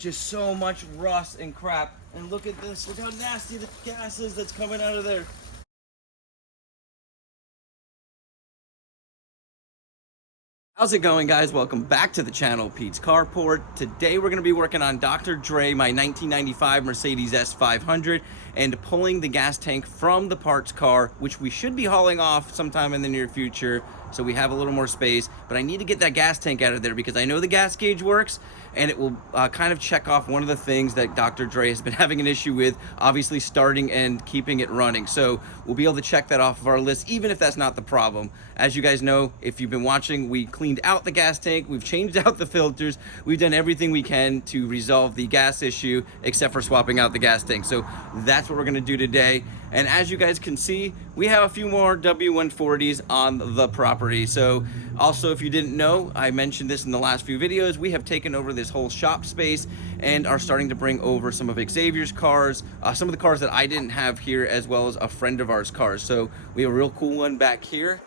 just so much rust and crap. And look at this, look how nasty the gas is that's coming out of there. How's it going, guys? Welcome back to the channel, Pete's Carport. Today we're going to be working on Dr. Dre, my 1995 Mercedes S500, and pulling the gas tank from the parts car, which we should be hauling off sometime in the near future, so we have a little more space. But I need to get that gas tank out of there because I know the gas gauge works, and it will kind of check off one of the things that Dr. Dre has been having an issue with, obviously starting and keeping it running. So we'll be able to check that off of our list, even if that's not the problem. As you guys know, if you've been watching, we cleaned out the gas tank, we've changed out the filters, we've done everything we can to resolve the gas issue, except for swapping out the gas tank. So that's what we're gonna do today. And as you guys can see, we have a few more W140s on the property. So also, if you didn't know, I mentioned this in the last few videos, we have taken over this whole shop space and are starting to bring over some of Xavier's cars, some of the cars that I didn't have here, as well as a friend of ours' cars. So we have a real cool one back here.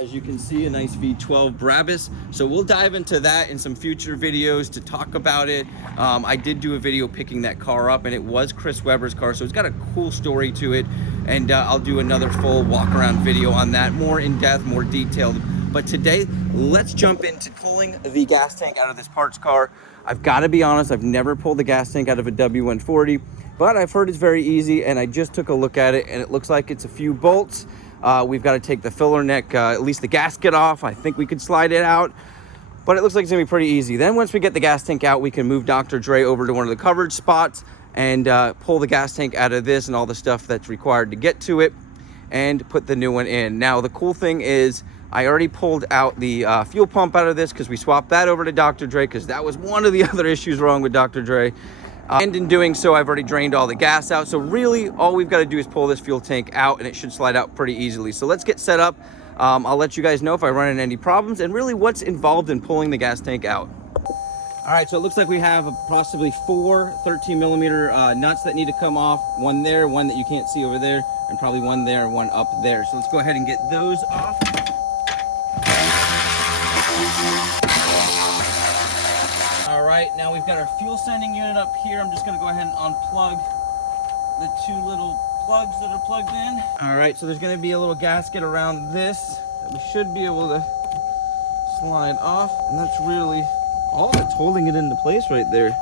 As you can see, a nice V12 Brabus. So we'll dive into that in some future videos to talk about it. I did do a video picking that car up, and it was Chris Webber's car, so it's got a cool story to it. And I'll do another full walk around video on that, more in depth, more detailed. But today, let's jump into pulling the gas tank out of this parts car. I've got to be honest, I've never pulled the gas tank out of a W140, but I've heard it's very easy, and I just took a look at it, and it looks like it's a few bolts. We've got to take the filler neck, at least the gasket off. I think we could slide it out, but it looks like it's gonna be pretty easy. Then once we get the gas tank out, we can move Dr. Dre over to one of the coverage spots and pull the gas tank out of this and all the stuff that's required to get to it and put the new one in. Now, the cool thing is I already pulled out the fuel pump out of this because we swapped that over to Dr. Dre because that was one of the other issues wrong with Dr. Dre. And in doing so, I've already drained all the gas out. So really, all we've got to do is pull this fuel tank out, and it should slide out pretty easily. So let's get set up. I'll let you guys know if I run into any problems and really what's involved in pulling the gas tank out. All right, so it looks like we have possibly 4 13mm nuts that need to come off. One there, one that you can't see over there, and probably one there, one up there. So let's go ahead and get those off. All right, now we've got our fuel sending unit up here. I'm just gonna go ahead and unplug the 2 little plugs that are plugged in. All right, so there's gonna be a little gasket around this that we should be able to slide off, and that's really all that's holding it into place right there.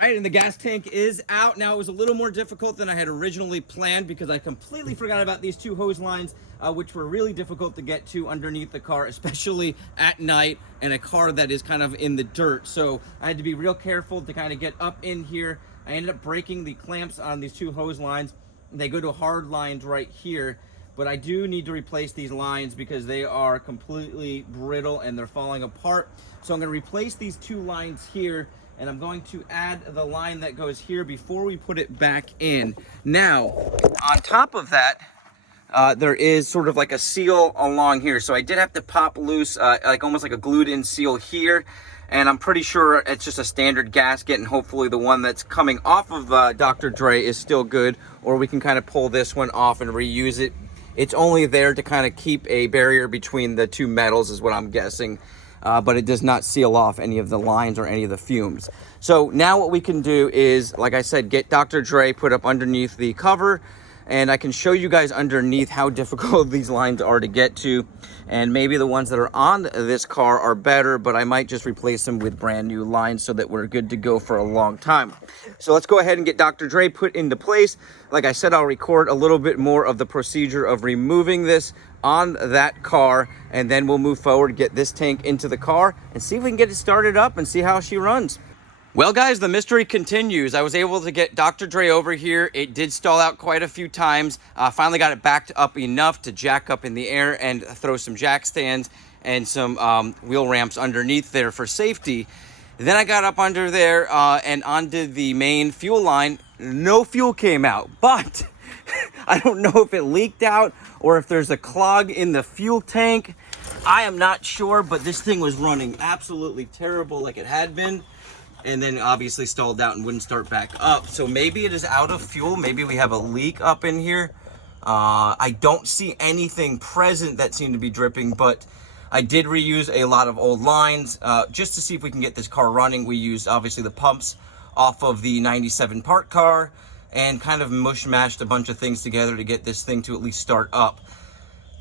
All right, and the gas tank is out. Now, it was a little more difficult than I had originally planned because I completely forgot about these 2 hose lines, which were really difficult to get to underneath the car, especially at night in a car that is kind of in the dirt. So I had to be real careful to kind of get up in here. I ended up breaking the clamps on these 2 hose lines. They go to hard lines right here, but I do need to replace these lines because they are completely brittle and they're falling apart. So I'm going to replace these 2 lines here, and I'm going to add the line that goes here before we put it back in. Now, on top of that, there is sort of like a seal along here. So I did have to pop loose, like almost like a glued in seal here. And I'm pretty sure it's just a standard gasket, and hopefully the one that's coming off of Dr. Dre is still good, or we can kind of pull this one off and reuse it. It's only there to kind of keep a barrier between the 2 metals is what I'm guessing. But it does not seal off any of the lines or any of the fumes. So now what we can do is, like I said, get Dr. Dre put up underneath the cover, and I can show you guys underneath how difficult these lines are to get to. And maybe the ones that are on this car are better, but I might just replace them with brand new lines so that we're good to go for a long time. So let's go ahead and get Dr. Dre put into place. Like I said, I'll record a little bit more of the procedure of removing this on that car, and then we'll move forward, get this tank into the car, and see if we can get it started up and see how she runs. Well, guys, the mystery continues. I was able to get Dr. Dre over here. It did stall out quite a few times. Finally got it backed up enough to jack up in the air and throw some jack stands and some wheel ramps underneath there for safety. Then I got up under there and onto the main fuel line. No fuel came out, but I don't know if it leaked out or if there's a clog in the fuel tank. I am not sure, but this thing was running absolutely terrible like it had been. And then obviously stalled out and wouldn't start back up. So maybe it is out of fuel. Maybe we have a leak up in here. I don't see anything present that seemed to be dripping, but I did reuse a lot of old lines just to see if we can get this car running. We used obviously the pumps off of the 97 park car and kind of mush-mashed a bunch of things together to get this thing to at least start up.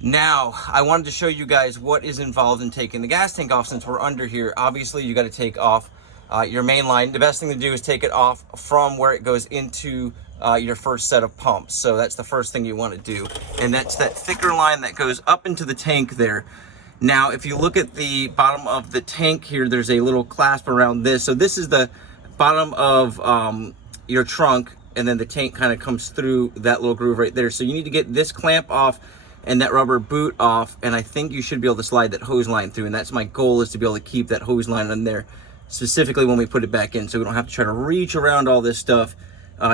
Now, I wanted to show you guys what is involved in taking the gas tank off since we're under here. Obviously, you got to take off your main line. The best thing to do is take it off from where it goes into your first set of pumps. So that's the first thing you want to do. And that's that thicker line that goes up into the tank there. Now, if you look at the bottom of the tank here, there's a little clasp around this. So this is the bottom of your trunk, and then the tank kind of comes through that little groove right there. So you need to get this clamp off and that rubber boot off, and I think you should be able to slide that hose line through. And that's my goal, is to be able to keep that hose line in there, specifically when we put it back in, so we don't have to try to reach around all this stuff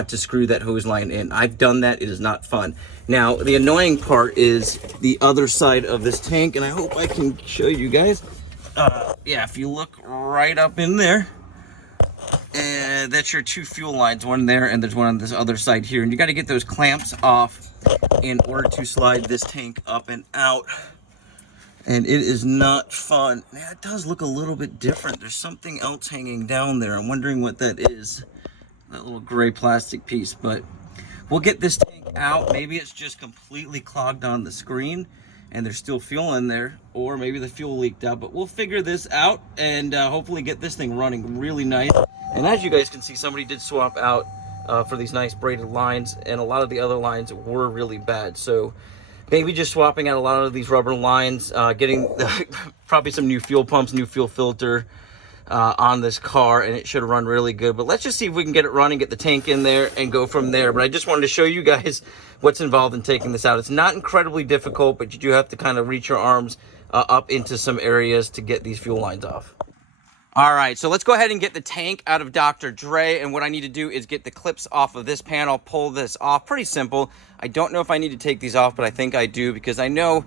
to screw that hose line in. I've done that. It is not fun. Now, the annoying part is the other side of this tank, and I hope I can show you guys. Yeah, if you look right up in there, and that's your two fuel lines, one there and there's one on this other side here, and you got to get those clamps off in order to slide this tank up and out. And it is not fun. Yeah, it does look a little bit different. There's something else hanging down there. I'm wondering what that is, that little gray plastic piece. But we'll get this tank out. Maybe it's just completely clogged on the screen and there's still fuel in there, or maybe the fuel leaked out. But we'll figure this out and hopefully get this thing running really nice. And as you guys can see, somebody did swap out for these nice braided lines, and a lot of the other lines were really bad. So maybe just swapping out a lot of these rubber lines, getting probably some new fuel pumps, new fuel filter on this car, and it should run really good. But let's just see if we can get it running, get the tank in there, and go from there. But I just wanted to show you guys what's involved in taking this out. It's not incredibly difficult, but you do have to kind of reach your arms up into some areas to get these fuel lines off. All right, so let's go ahead and get the tank out of Dr. Dre, and what I need to do is get the clips off of this panel, pull this off. Pretty simple. I don't know if I need to take these off, but I think I do, because I know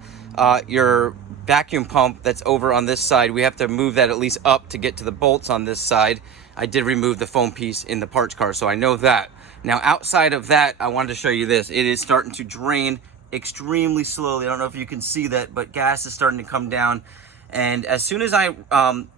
your vacuum pump that's over on this side, we have to move that at least up to get to the bolts on this side. I did remove the foam piece in the parts car, so I know that. Now, outside of that, I wanted to show you this. It is starting to drain extremely slowly. I don't know if you can see that, but gas is starting to come down. And as soon as I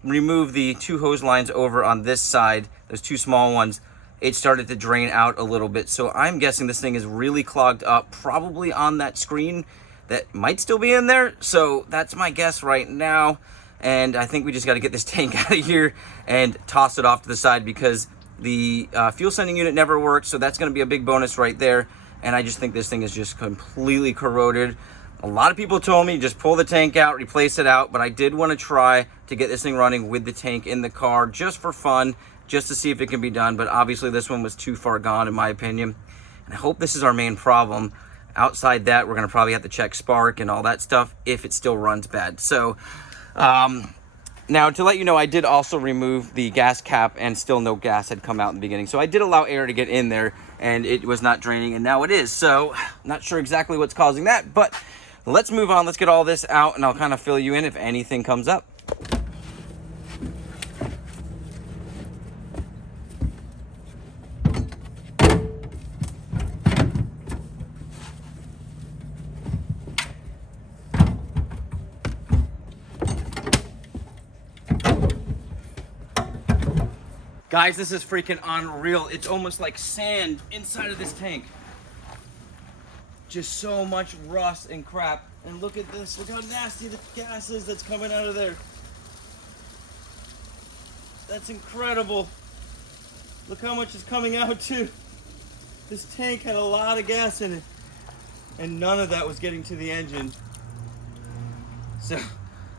remove the two hose lines over on this side, those two small ones, it started to drain out a little bit. So I'm guessing this thing is really clogged up, probably on that screen that might still be in there. So that's my guess right now. And I think we just got to get this tank out of here and toss it off to the side, because the fuel sending unit never worked. So that's going to be a big bonus right there. And I just think this thing is just completely corroded. A lot of people told me just pull the tank out, replace it out, but I did want to try to get this thing running with the tank in the car just for fun, just to see if it can be done. But obviously this one was too far gone in my opinion. And I hope this is our main problem. Outside that, we're going to probably have to check spark and all that stuff if it still runs bad. So now to let you know, I did also remove the gas cap, and still no gas had come out in the beginning. So I did allow air to get in there, and it was not draining, and now it is. So not sure exactly what's causing that, but let's move on. Let's get all this out, and I'll kind of fill you in if anything comes up. Guys, this is freaking unreal. It's almost like sand inside of this tank. Just so much rust and crap. And look at this. Look how nasty the gas is that's coming out of there. That's incredible. Look how much is coming out too. This tank had a lot of gas in it, and none of that was getting to the engine. So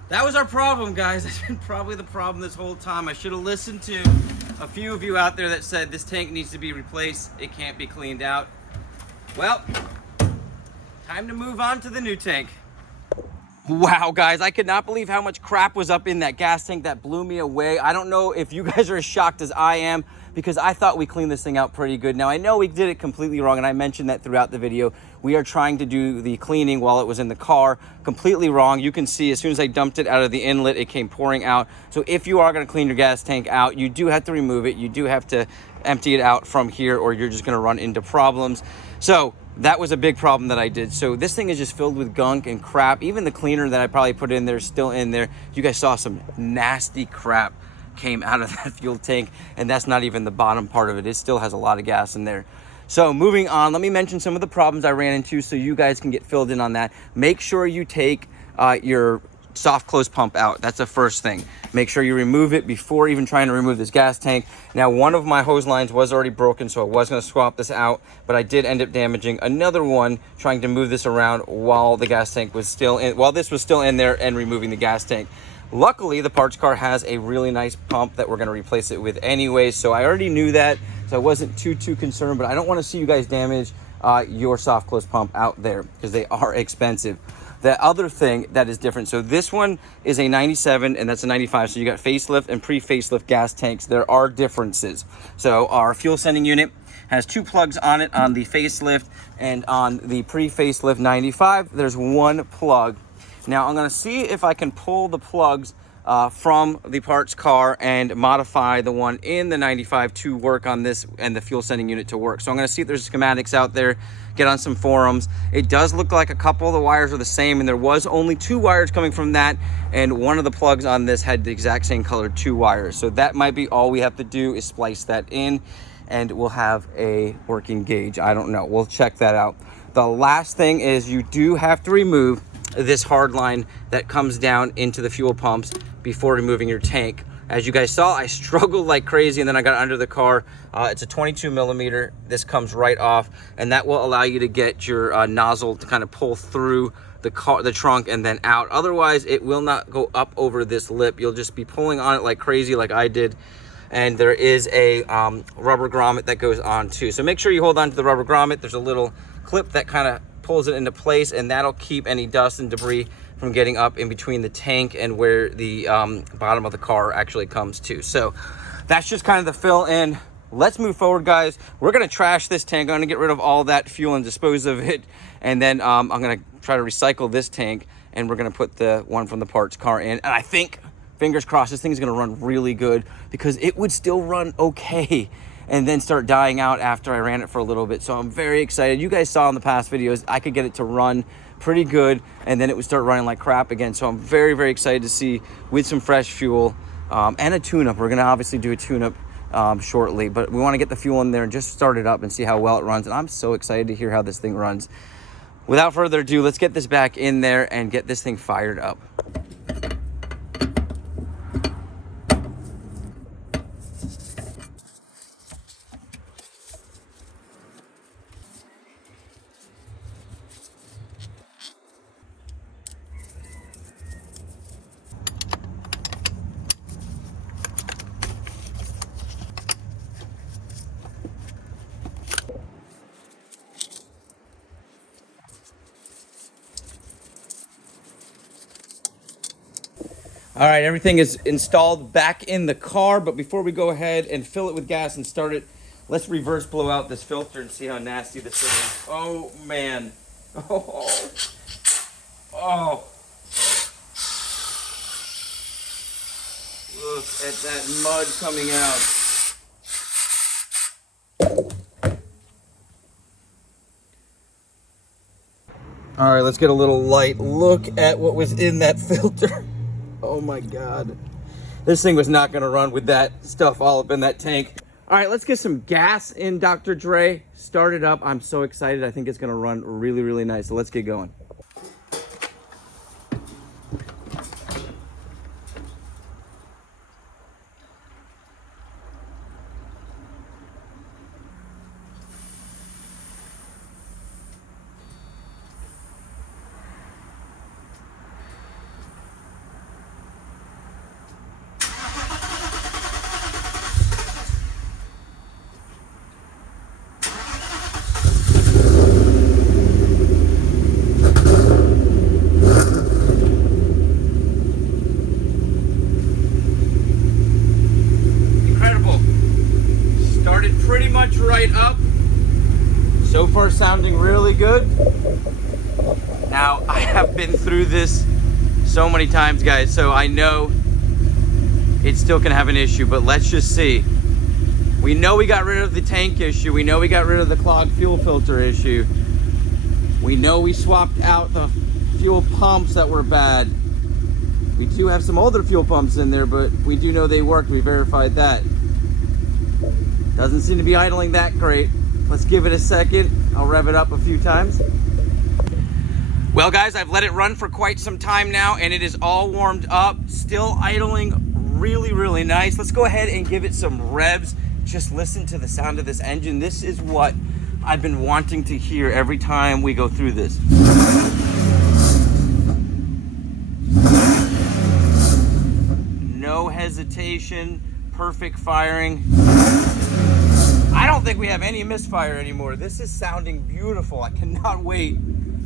that was our problem, guys. That's been probably the problem this whole time. I should have listened to a few of you out there that said this tank needs to be replaced. It can't be cleaned out. Well, time to move on to the new tank. Wow, guys, I could not believe how much crap was up in that gas tank. That blew me away. I don't know if you guys are as shocked as I am, because I thought we cleaned this thing out pretty good. Now, I know we did it completely wrong, and I mentioned that throughout the video. We are trying to do the cleaning while it was in the car. Completely wrong. You can see as soon as I dumped it out of the inlet, it came pouring out. So if you are going to clean your gas tank out, you do have to remove it. You do have to empty it out from here, or you're just going to run into problems. So that was a big problem that I did. So this thing is just filled with gunk and crap. Even the cleaner that I probably put in there is still in there. You guys saw some nasty crap came out of that fuel tank, and that's not even the bottom part of it. It still has a lot of gas in there. So moving on, let me mention some of the problems I ran into so you guys can get filled in on that. Make sure you take your soft close pump out. That's the first thing. Make sure you remove it before even trying to remove this gas tank. Now, one of my hose lines was already broken, so I was going to swap this out, but I did end up damaging another one trying to move this around while the gas tank was still in, while this was still in there, and removing the gas tank. Luckily, the parts car has a really nice pump that we're going to replace it with anyway, so I already knew that, so I wasn't too concerned, but I don't want to see you guys damage your soft close pump out there, because they are expensive. The other thing that is different, so this one is a 97 and that's a 95, so you got facelift and pre-facelift gas tanks. There are differences. So our fuel sending unit has 2 plugs on it on the facelift, and on the pre-facelift 95 there's 1 plug. Now I'm going to see if I can pull the plugs from the parts car and modify the one in the 95 to work on this and the fuel sending unit to work. So I'm going to see if there's schematics out there, get on some forums. It does look like a couple of the wires are the same, and there was only 2 wires coming from that, and one of the plugs on this had the exact same color 2 wires. So that might be all we have to do, is splice that in, and we'll have a working gauge. I don't know, we'll check that out. The last thing is you do have to remove this hard line that comes down into the fuel pumps before removing your tank. As you guys saw, I struggled like crazy, and then I got under the car. It's a 22 millimeter. This comes right off, and that will allow you to get your nozzle to kind of pull through the trunk and then out. Otherwise, it will not go up over this lip. You'll just be pulling on it like crazy, like I did. And there is a rubber grommet that goes on too. So make sure you hold on to the rubber grommet. There's a little clip that kind of pulls it into place, and that'll keep any dust and debris from getting up in between the tank and where the bottom of the car actually comes to. So that's just kind of the fill in. Let's move forward, guys. We're gonna trash this tank. I'm gonna get rid of all that fuel and dispose of it, and then I'm gonna try to recycle this tank, and we're gonna put the one from the parts car in. And I think, fingers crossed, this thing is gonna run really good, because it would still run okay and then start dying out after I ran it for a little bit. So I'm very excited. You guys saw in the past videos, I could get it to run pretty good, and then it would start running like crap again. So I'm very excited to see, with some fresh fuel and a tune-up. We're gonna obviously do a tune-up shortly, but we wanna get the fuel in there and just start it up and see how well it runs. And I'm so excited to hear how this thing runs. Without further ado, let's get this back in there and get this thing fired up. All right, everything is installed back in the car, but before we go ahead and fill it with gas and start it, let's reverse blow out this filter and see how nasty this thing is. Oh, man. Oh. Oh. Look at that mud coming out. All right, let's get a little light. Look at what was in that filter. Oh my God. This thing was not gonna run with that stuff all up in that tank. All right, let's get some gas in Dr. Dre. Start it up. I'm so excited. I think it's gonna run really nice. So let's get going. much right up. So far sounding really good. Now, I have been through this so many times, guys, so I know it's still gonna have an issue, but let's just see. We know we got rid of the tank issue. We know we got rid of the clogged fuel filter issue. We know we swapped out the fuel pumps that were bad. We do have some older fuel pumps in there, but we do know they worked. We verified that. Doesn't seem to be idling that great. Let's give it a second. I'll rev it up a few times. Well, guys, I've let it run for quite some time now, and it is all warmed up. Still idling really, really nice. Let's go ahead and give it some revs. Just listen to the sound of this engine. This is what I've been wanting to hear every time we go through this. No hesitation, perfect firing. I don't think we have any misfire anymore. This is sounding beautiful. I cannot wait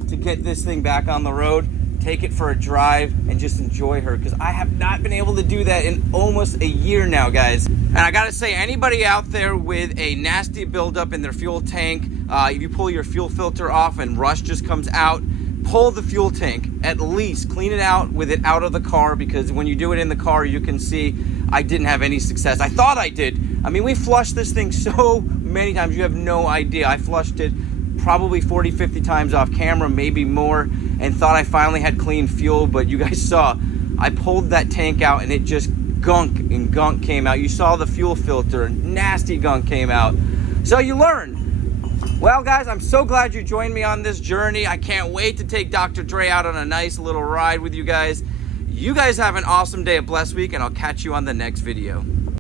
to get this thing back on the road, take it for a drive, and just enjoy her, because I have not been able to do that in almost a year now, guys. And I gotta say, anybody out there with a nasty buildup in their fuel tank, if you pull your fuel filter off and rust just comes out, pull the fuel tank, at least clean it out with it out of the car, because when you do it in the car, you can see I didn't have any success. I thought I did. I mean, we flushed this thing so many times, you have no idea. I flushed it probably 40, 50 times off camera, maybe more, and thought I finally had clean fuel, but you guys saw, I pulled that tank out and it just gunk and gunk came out. You saw the fuel filter and nasty gunk came out. So you learn. Well, guys, I'm so glad you joined me on this journey. I can't wait to take Dr. Dre out on a nice little ride with you guys. You guys have an awesome day, a blessed week, and I'll catch you on the next video.